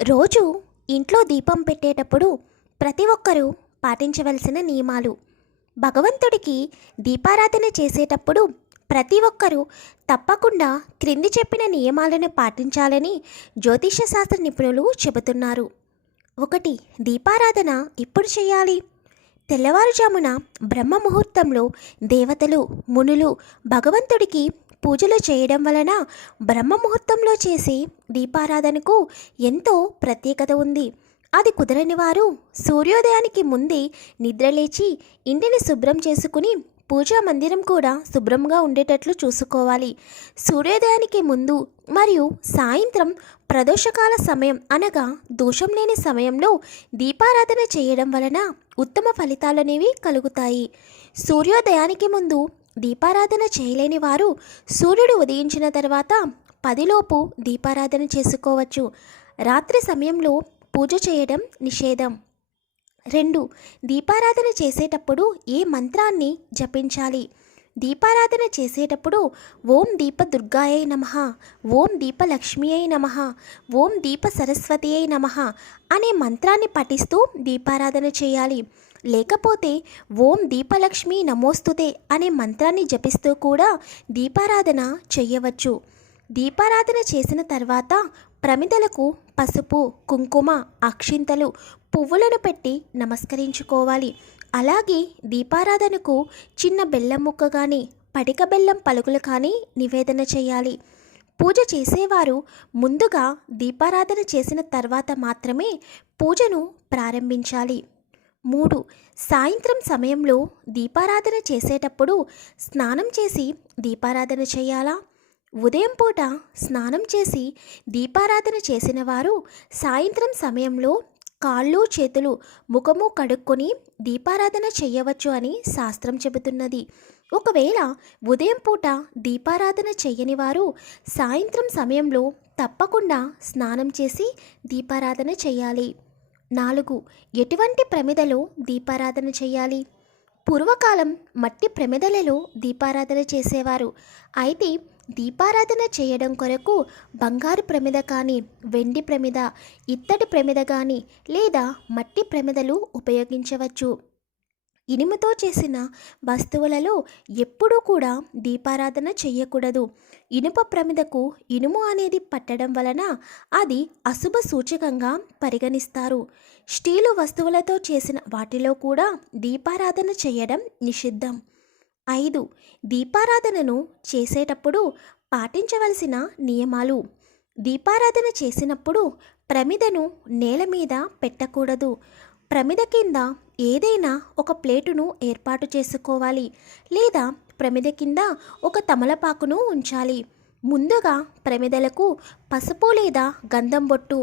రోజు ఇంట్లో దీపం పెట్టేటప్పుడు ప్రతి ఒక్కరూ పాటించవలసిన నియమాలు. భగవంతుడికి దీపారాధన చేసేటప్పుడు ప్రతి ఒక్కరూ తప్పకుండా క్రింది చెప్పిన నియమాలను పాటించాలని జ్యోతిష శాస్త్ర నిపుణులు చెబుతున్నారు. ఒకటి దీపారాధన ఎప్పుడు చేయాలి? తెల్లవారుజామున బ్రహ్మ ముహూర్తంలో దేవతలు మునులు భగవంతుడికి పూజలు చేయడం వలన బ్రహ్మ ముహూర్తంలో చేసే దీపారాధనకు ఎంతో ప్రత్యేకత ఉంది. అది కుదరని వారు సూర్యోదయానికి ముందే నిద్రలేచి ఇంటిని శుభ్రం చేసుకుని పూజా మందిరం కూడా శుభ్రంగా ఉండేటట్లు చూసుకోవాలి. సూర్యోదయానికి ముందు మరియు సాయంత్రం ప్రదోషకాల సమయం అనగా దోషం లేని సమయంలో దీపారాధన చేయడం వలన ఉత్తమ ఫలితాలనేవి కలుగుతాయి. సూర్యోదయానికి ముందు దీపారాధన చేయలేని వారు సూర్యుడు ఉదయించిన తర్వాత పదిలోపు దీపారాధన చేసుకోవచ్చు. రాత్రి సమయంలో పూజ చేయడం నిషేధం. రెండు దీపారాధన చేసేటప్పుడు ఏ మంత్రాన్ని జపించాలి? దీపారాధన చేసేటప్పుడు ఓం దీప దుర్గాయై నమ ఓం దీప లక్ష్మి అయి నమ ఓం దీప సరస్వతి అయి నమ అనే మంత్రాన్ని పఠిస్తూ దీపారాధన చేయాలి. లేకపోతే ఓం దీపలక్ష్మి నమోస్తుతే అనే మంత్రాన్ని జపిస్తూ కూడా దీపారాధన చేయవచ్చు. దీపారాధన చేసిన తర్వాత ప్రమిదలకు పసుపు కుంకుమ అక్షింతలు పువ్వులను పెట్టి నమస్కరించుకోవాలి. అలాగే దీపారాధనకు చిన్న బెల్లం ముక్క కానీ పడిక బెల్లం పలుకులు కానీ నివేదన చేయాలి. పూజ చేసేవారు ముందుగా దీపారాధన చేసిన తర్వాత మాత్రమే పూజను ప్రారంభించాలి. మూడు. సాయంత్రం సమయంలో దీపారాధన చేసేటప్పుడు స్నానం చేసి దీపారాధన చేయాలా? ఉదయం పూట స్నానం చేసి దీపారాధన చేసిన వారు సాయంత్రం సమయంలో కాళ్ళు చేతులు ముఖము కడుక్కొని దీపారాధన చేయవచ్చు అని శాస్త్రం చెబుతున్నది. ఒకవేళ ఉదయం పూట దీపారాధన చేయని వారు సాయంత్రం సమయంలో తప్పకుండా స్నానం చేసి దీపారాధన చేయాలి. నాలుగు. ఎటువంటి ప్రమిదలో దీపారాధన చేయాలి? పూర్వకాలం మట్టి ప్రమిదలలో దీపారాధన చేసేవారు. అయితే దీపారాధన చేయడం కొరకు బంగారు ప్రమిద కానీ వెండి ప్రమిద ఇత్తడి ప్రమిద కానీ లేదా మట్టి ప్రమిదలు ఉపయోగించవచ్చు. ఇనుముతో చేసిన వస్తువులలో ఎప్పుడూ కూడా దీపారాధన చేయకూడదు. ఇనుప ప్రమిదకు ఇనుము అనేది పట్టడం వలన అది అశుభ సూచకంగా పరిగణిస్తారు. స్టీలు వస్తువులతో చేసిన వాటిలో కూడా దీపారాధన చేయడం నిషిద్ధం. ఐదు. దీపారాధనను చేసేటప్పుడు పాటించవలసిన నియమాలు. దీపారాధన చేసినప్పుడు ప్రమిదను నేల మీద పెట్టకూడదు. ప్రమిద కింద ఏదైనా ఒక ప్లేటును ఏర్పాటు చేసుకోవాలి లేదా ప్రమిద కింద ఒక తమలపాకును ఉంచాలి. ముందుగా ప్రమిదలకు పసుపు లేదా గంధం బొట్టు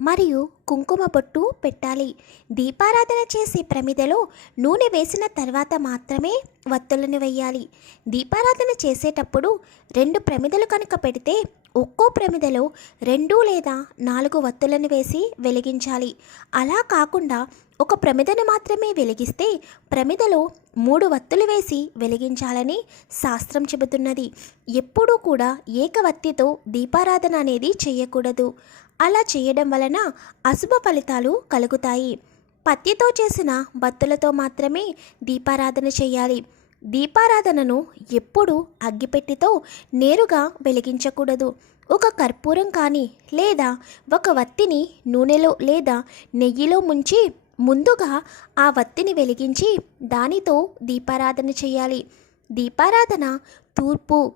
మరియు కుంకుమ బొట్టు పెట్టాలి. దీపారాధన చేసే ప్రమిదలో నూనె వేసిన తర్వాత మాత్రమే వత్తులను వేయాలి. దీపారాధన చేసేటప్పుడు రెండు ప్రమిదలు కనుక పెడితే ఒక్కో ప్రమిదలో రెండు లేదా నాలుగు వత్తులను వేసి వెలిగించాలి. అలా కాకుండా ఒక ప్రమిదను మాత్రమే వెలిగిస్తే ప్రమిదలో మూడు వత్తులు వేసి వెలిగించాలని శాస్త్రం చెబుతున్నది. ఎప్పుడూ కూడా ఏకవత్తితో దీపారాధన అనేది చేయకూడదు. అలా చేయడం వలన అశుభ ఫలితాలు కలుగుతాయి. పత్తితో చేసిన బత్తులతో మాత్రమే దీపారాధన చేయాలి. దీపారాధనను ఎప్పుడూ అగ్గిపెట్టితో నేరుగా వెలిగించకూడదు. ఒక కర్పూరం కానీ లేదా ఒక వత్తిని నూనెలో లేదా నెయ్యిలో ముంచి ముందుగా ఆ వత్తిని వెలిగించి దానితో దీపారాధన చేయాలి. దీపారాధన తూర్పు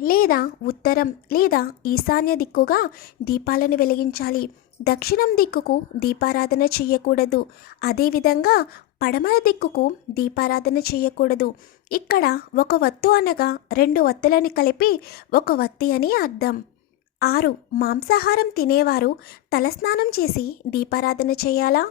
లేదా ఉత్తరం లేదా ఈశాన్య దిక్కుగా దీపాలను వెలిగించాలి. దక్షిణం దిక్కుకు దీపారాధన చేయకూడదు. అదేవిధంగా పడమర దిక్కుకు దీపారాధన చేయకూడదు. ఇక్కడ ఒక వత్తు అనగా రెండు వత్తులని కలిపి ఒక వత్తి అని అర్థం. ఆరు మాంసాహారం తినేవారు తలస్నానం చేసి దీపారాధన చేయాలా?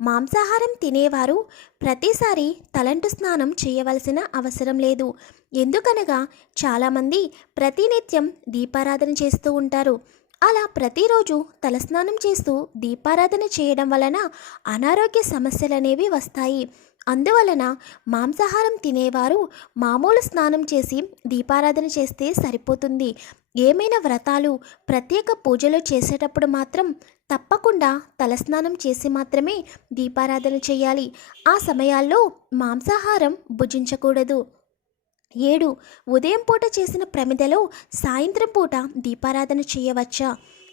మాంసాహారం తినేవారు ప్రతిసారి తలంటు స్నానం చేయవలసిన అవసరం లేదు. ఎందుకనగా చాలామంది ప్రతినిత్యం దీపారాధన చేస్తూ ఉంటారు. అలా ప్రతిరోజు తలస్నానం చేస్తూ దీపారాధన చేయడం వలన అనారోగ్య సమస్యలనేవి వస్తాయి. అందువలన మాంసాహారం తినేవారు మామూలు స్నానం చేసి దీపారాధన చేస్తే సరిపోతుంది. ఏమైనా వ్రతాలు ప్రత్యేక పూజలు చేసేటప్పుడు మాత్రం తప్పకుండా తలస్నానం చేసి మాత్రమే దీపారాధన చేయాలి. ఆ సమయాల్లో మాంసాహారం భుజించకూడదు. ఏడు ఉదయం పూట చేసిన ప్రమిదలో సాయంత్రం పూట దీపారాధన చేయవచ్చా?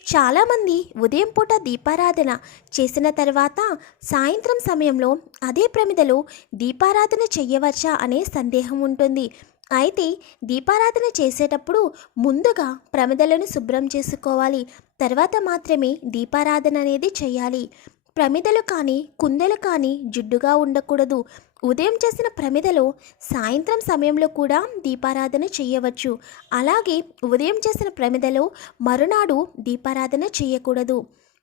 చాలామంది ఉదయం పూట దీపారాధన చేసిన తర్వాత సాయంత్రం సమయంలో అదే ప్రమిదలో దీపారాధన చెయ్యవచ్చా అనే సందేహం ఉంటుంది. అయితే దీపారాధన చేసేటప్పుడు ముందుగా ప్రమిదలను శుభ్రం చేసుకోవాలి. తర్వాత మాత్రమే దీపారాధన అనేది చేయాలి. ప్రమిదలు కానీ కుందలు కానీ జిడ్డుగా ఉండకూడదు. ఉదయం చేసిన ప్రమిదలో సాయంత్రం సమయంలో కూడా దీపారాధన చేయవచ్చు. అలాగే ఉదయం చేసిన ప్రమిదలో మరునాడు దీపారాధన చేయకూడదు.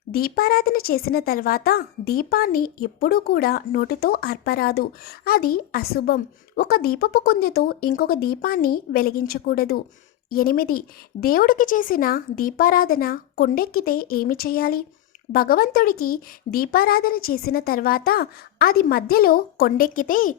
దీపారాధన చేసిన తర్వాత దీపాన్ని ఎప్పుడూ కూడా నోటితో అర్పరాదు. అది అశుభం. ఒక దీపపు కుందెతో ఇంకొక దీపాన్ని వెలిగించకూడదు. ఎనిమిది. దేవుడికి చేసిన దీపారాధన కొండెక్కితే ఏమి చేయాలి? భగవంతుడికి దీపారాధన చేసిన తర్వాత అది మధ్యలో కొండెక్కితే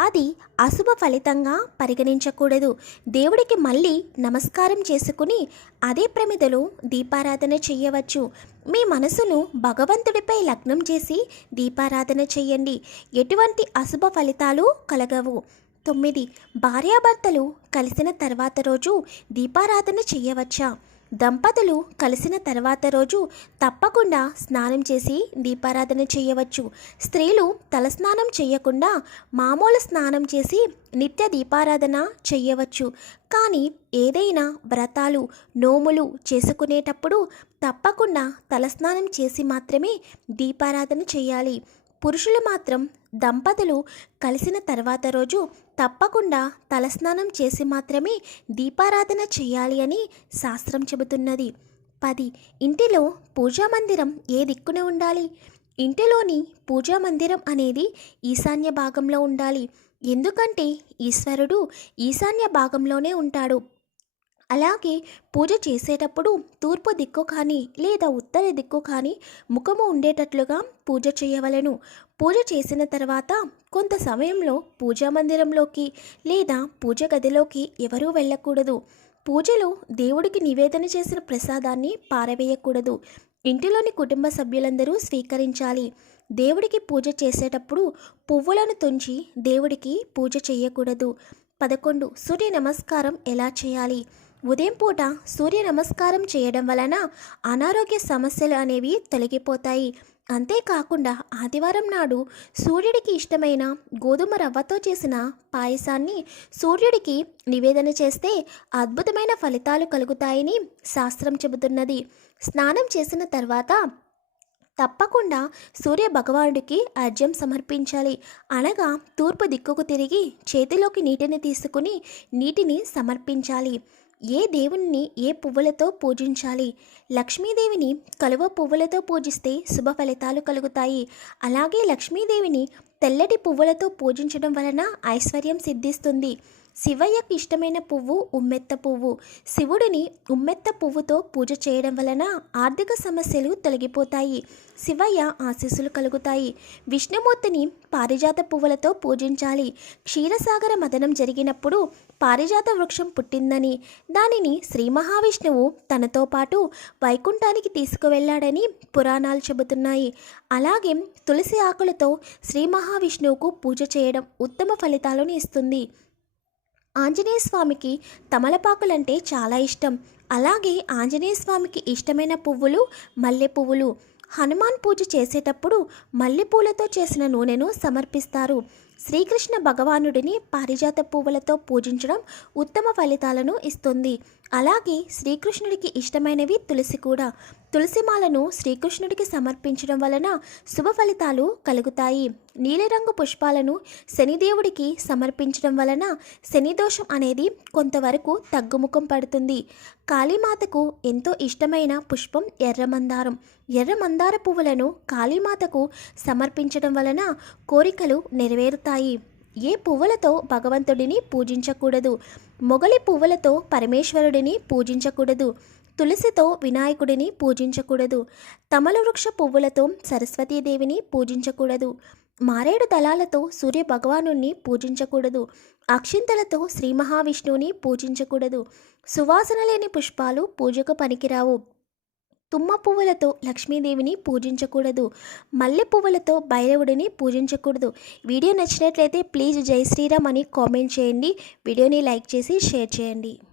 అది అశుభ ఫలితంగా పరిగణించకూడదు. దేవుడికి మళ్ళీ నమస్కారం చేసుకుని అదే ప్రమిదలో దీపారాధన చేయవచ్చు. మీ మనసును భగవంతుడిపై లగ్నం చేసి దీపారాధన చేయండి. ఎటువంటి అశుభ ఫలితాలు కలగవు. తొమ్మిది. భార్యాభర్తలు కలిసిన తర్వాత రోజు దీపారాధన చేయవచ్చా? దంపతులు కలిసిన తర్వాత రోజు తప్పకుండా స్నానం చేసి దీపారాధన చేయవచ్చు. స్త్రీలు తలస్నానం చేయకుండా మామూలు స్నానం చేసి నిత్య దీపారాధన చేయవచ్చు. కానీ ఏదైనా వ్రతాలు నోములు చేసుకునేటప్పుడు తప్పకుండా తలస్నానం చేసి మాత్రమే దీపారాధన చేయాలి. పురుషులు మాత్రం దంపతులు కలిసిన తర్వాత రోజు తప్పకుండా తలస్నానం చేసి మాత్రమే దీపారాధన చేయాలి అని శాస్త్రం చెబుతున్నది. పది. ఇంటిలో పూజా మందిరం ఏ దిక్కున ఉండాలి? ఇంటిలోని పూజా మందిరం అనేది ఈశాన్య భాగంలో ఉండాలి. ఎందుకంటే ఈశ్వరుడు ఈశాన్య భాగంలోనే ఉంటాడు. అలాగే పూజ చేసేటప్పుడు తూర్పు దిక్కు కానీ లేదా ఉత్తర దిక్కు కానీ ముఖము ఉండేటట్లుగా పూజ చేయవలెను. పూజ చేసిన తర్వాత కొంత సమయంలో పూజా మందిరంలోకి లేదా పూజ గదిలోకి ఎవరూ వెళ్ళకూడదు. పూజలో దేవుడికి నివేదన చేసిన ప్రసాదాన్ని పారవేయకూడదు. ఇంటిలోని కుటుంబ సభ్యులందరూ స్వీకరించాలి. దేవుడికి పూజ చేసేటప్పుడు పువ్వులను తుంచి దేవుడికి పూజ చేయకూడదు. పదకొండు. సూర్య నమస్కారం ఎలా చేయాలి? ఉదయం పూట సూర్య నమస్కారం చేయడం వలన అనారోగ్య సమస్యలు అనేవి తొలగిపోతాయి. అంతేకాకుండా ఆదివారం నాడు సూర్యుడికి ఇష్టమైన గోధుమ రవ్వతో చేసిన పాయసాన్ని సూర్యుడికి నివేదన చేస్తే అద్భుతమైన ఫలితాలు కలుగుతాయని శాస్త్రం చెబుతున్నది. స్నానం చేసిన తర్వాత తప్పకుండా సూర్య భగవానుడికి అర్ఘ్యం సమర్పించాలి. అనగా తూర్పు దిక్కుకు తిరిగి చేతిలోకి నీటిని తీసుకుని నీటిని సమర్పించాలి. ఏ దేవుణ్ణి ఏ పువ్వులతో పూజించాలి? లక్ష్మీదేవిని కలువ పువ్వులతో పూజిస్తే శుభ ఫలితాలు కలుగుతాయి. అలాగే లక్ష్మీదేవిని తెల్లటి పువ్వులతో పూజించడం వలన ఐశ్వర్యం సిద్ధిస్తుంది. శివయ్యకు ఇష్టమైన పువ్వు ఉమ్మెత్త పువ్వు. శివుడిని ఉమ్మెత్త పువ్వుతో పూజ చేయడం వలన ఆర్థిక సమస్యలు తొలగిపోతాయి. శివయ్య ఆశీస్సులు కలుగుతాయి. విష్ణుమూర్తిని పారిజాత పువ్వులతో పూజించాలి. క్షీరసాగర మదనం జరిగినప్పుడు పారిజాత వృక్షం పుట్టిందని దానిని శ్రీ మహావిష్ణువు తనతో పాటు వైకుంఠానికి తీసుకువెళ్ళాడని పురాణాలు చెబుతున్నాయి. అలాగే తులసి ఆకులతో శ్రీ మహావిష్ణువుకు పూజ చేయడం ఉత్తమ ఫలితాలను ఇస్తుంది. ఆంజనేయ స్వామికి తమలపాకులంటే చాలా ఇష్టం. అలాగే ఆంజనేయ స్వామికి ఇష్టమైన పువ్వులు మల్లె పువ్వులు హనుమాన్ పూజ చేసేటప్పుడు మల్లెపూలతో చేసిన నూనెను సమర్పిస్తారు. శ్రీకృష్ణ భగవానుడిని పారిజాత పువ్వులతో పూజించడం ఉత్తమ ఫలితాలను ఇస్తుంది. అలాగే శ్రీకృష్ణుడికి ఇష్టమైనవి తులసి కూడా. తులసిమాలను శ్రీకృష్ణుడికి సమర్పించడం వలన శుభ ఫలితాలు కలుగుతాయి. నీలిరంగు పుష్పాలను శనిదేవుడికి సమర్పించడం వలన శనిదోషం అనేది కొంతవరకు తగ్గుముఖం పడుతుంది. కాళీమాతకు ఎంతో ఇష్టమైన పుష్పం ఎర్రమందారం. ఎర్రమందార పువ్వులను కాళీమాతకు సమర్పించడం వలన కోరికలు నెరవేరుతాయి. ఏ పువ్వులతో భగవంతుడిని పూజించకూడదు? మొగలి పువ్వులతో పరమేశ్వరుడిని పూజించకూడదు. తులసితో వినాయకుడిని పూజించకూడదు. తమల వృక్ష పువ్వులతో సరస్వతీదేవిని పూజించకూడదు. మారేడు దళాలతో సూర్య భగవానుణ్ణి పూజించకూడదు. అక్షింతలతో శ్రీ మహావిష్ణువుని పూజించకూడదు. సువాసన లేని పుష్పాలు పూజకు పనికిరావు. తుమ్మ పువ్వులతో లక్ష్మీదేవిని పూజించకూడదు. మల్లె పువ్వులతో భైరవుడిని పూజించకూడదు. వీడియో నచ్చినట్లయితే ప్లీజ్ జై శ్రీరామ్ అని కామెంట్ చేయండి. వీడియోని లైక్ చేసి షేర్ చేయండి.